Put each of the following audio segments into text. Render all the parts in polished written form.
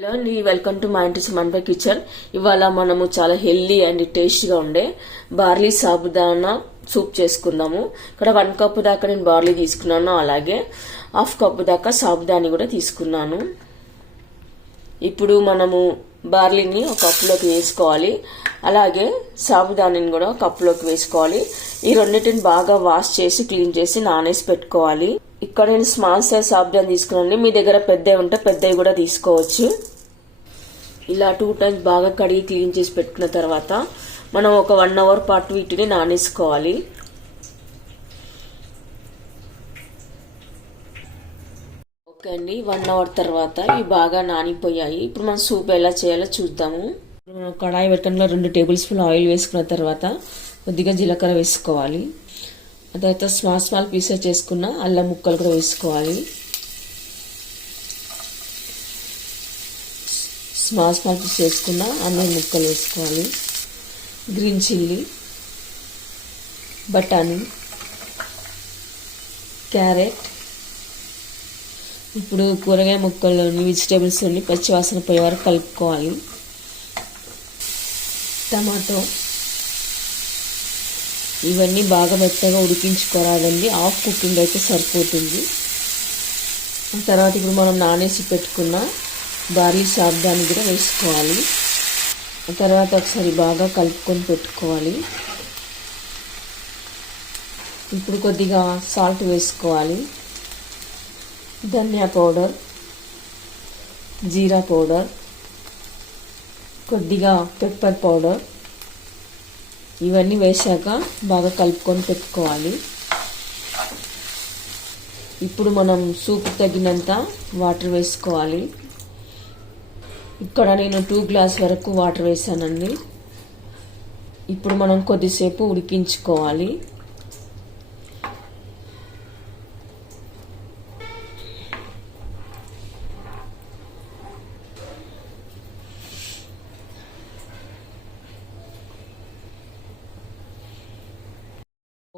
Hello అండి, welcome to మా ఇంటి సుమన్పై కిచెన్. ఇవాళ మనము చాలా హెల్దీ అండ్ టేస్టీగా ఉండే బార్లీ సాబుదానా సూప్ చేసుకుందాము. ఇక్కడ 1 కప్పు దాకా నేను బార్లీ తీసుకున్నాను, అలాగే 1/2 కప్పు దాకా సాబుదాని కూడా తీసుకున్నాను. ఇప్పుడు మనము బార్లీని ఒక కప్పులోకి వేసుకోవాలి, అలాగే సాబుదానిని కూడా ఒక కప్పులోకి వేసుకోవాలి. ఈ రెండింటిని బాగా వాష్ చేసి క్లీన్ చేసి నానేసి పెట్టుకోవాలి. ఇక్కడ నేను స్మాల్ సైజ్ సాబుదాని తీసుకున్నాను, మీ దగ్గర పెద్దవి ఉంటే పెద్దవి కూడా తీసుకోవచ్చు. ఇలా 2 టైమ్స్ బాగా కడిగి క్లీన్ చేసి పెట్టుకున్న తర్వాత మనం ఒక 1 అవర్ పాటు వీటిని నానేసుకోవాలి. ఓకే అండి, 1 అవర్ తర్వాత ఇవి బాగా నానిపోయాయి. ఇప్పుడు మనం సూప్ ఎలా చేయాలో చూద్దాము. కడాయి పెట్టడంలో 2 టేబుల్ స్పూన్ ఆయిల్ వేసుకున్న తర్వాత కొద్దిగా జీలకర్ర వేసుకోవాలి. ఆ తర్వాత స్మాల్ పీసెస్ చేసుకున్న అల్లం ముక్కలు కూడా వేసుకోవాలి. స్మాల్ పీస్ వేసుకున్న అల్లం ముక్కలు వేసుకోవాలి. గ్రీన్ చిల్లీ, బఠానీ, క్యారెట్. ఇప్పుడు కూరగాయ ముక్కల్లోని వెజిటేబుల్స్లోని పచ్చివాసన పోయే వరకు కలుపుకోవాలి. టమాటో, ఇవన్నీ బాగా మెత్తగా ఉడికించుకోరాదండి, హాఫ్ కుకింగ్ అయితే సరిపోతుంది. తర్వాత ఇప్పుడు మనం నానేసి పెట్టుకున్న బార్లీ సాబుదాని కూడా వేసుకోవాలి. తర్వాత ఒకసారి బాగా కలుపుకొని పెట్టుకోవాలి. ఇప్పుడు కొద్దిగా సాల్ట్ వేసుకోవాలి, ధనియా పౌడర్, జీరా పౌడర్, కొద్దిగా పెప్పర్ పౌడర్. ఇవన్నీ వేసాక బాగా కలుపుకొని పెట్టుకోవాలి. ఇప్పుడు మనం సూప్ తగినంత వాటర్ వేసుకోవాలి. ఇక్కడ నేను 2 గ్లాస్ వరకు వాటర్ వేసానండి. ఇప్పుడు మనం కొద్దిసేపు ఉడికించుకోవాలి.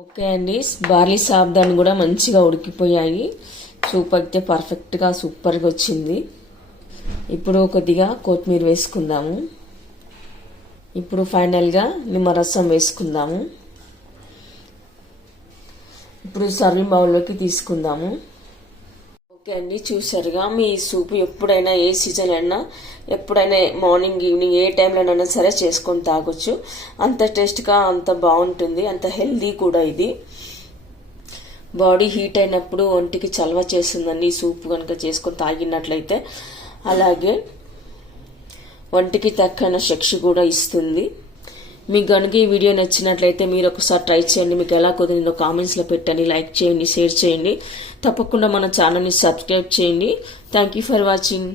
ఓకే అండి, బార్లీ సాబుదాని కూడా మంచిగా ఉడికిపోయాయి. సూప్ అయితే పర్ఫెక్ట్గా సూపర్గా వచ్చింది. ఇప్పుడు కొద్దిగా కొత్తిమీర వేసుకుందాము. ఇప్పుడు ఫైనల్గా నిమ్మరసం వేసుకుందాము. ఇప్పుడు సర్వింగ్ బౌల్లోకి తీసుకుందాము. ఓకే అండి, చూసారుగా, మీ సూప్ ఎప్పుడైనా ఏ సీజన్ అయినా ఎప్పుడైనా మార్నింగ్ ఈవినింగ్ ఏ టైంలోనైనా సరే చేసుకొని తాగొచ్చు. అంత టేస్ట్గా అంత బాగుంటుంది, అంత హెల్దీ కూడా. ఇది బాడీ హీట్ అయినప్పుడు ఒంటికి చలవ చేస్తుందండి ఈ సూప్ కనుక చేసుకొని తాగినట్లయితే. అలాగే ఒంటికి తక్కన శక్తి కూడా ఇస్తుంది. మీకు కనుక ఈ వీడియో నచ్చినట్లయితే మీరు ఒకసారి ట్రై చేయండి. మీకు ఎలా కుదిరిందో కామెంట్స్లో పెట్టండి, లైక్ చేయండి, షేర్ చేయండి. తప్పకుండా మన ఛానల్ని సబ్స్క్రైబ్ చేయండి. Thank you for watching.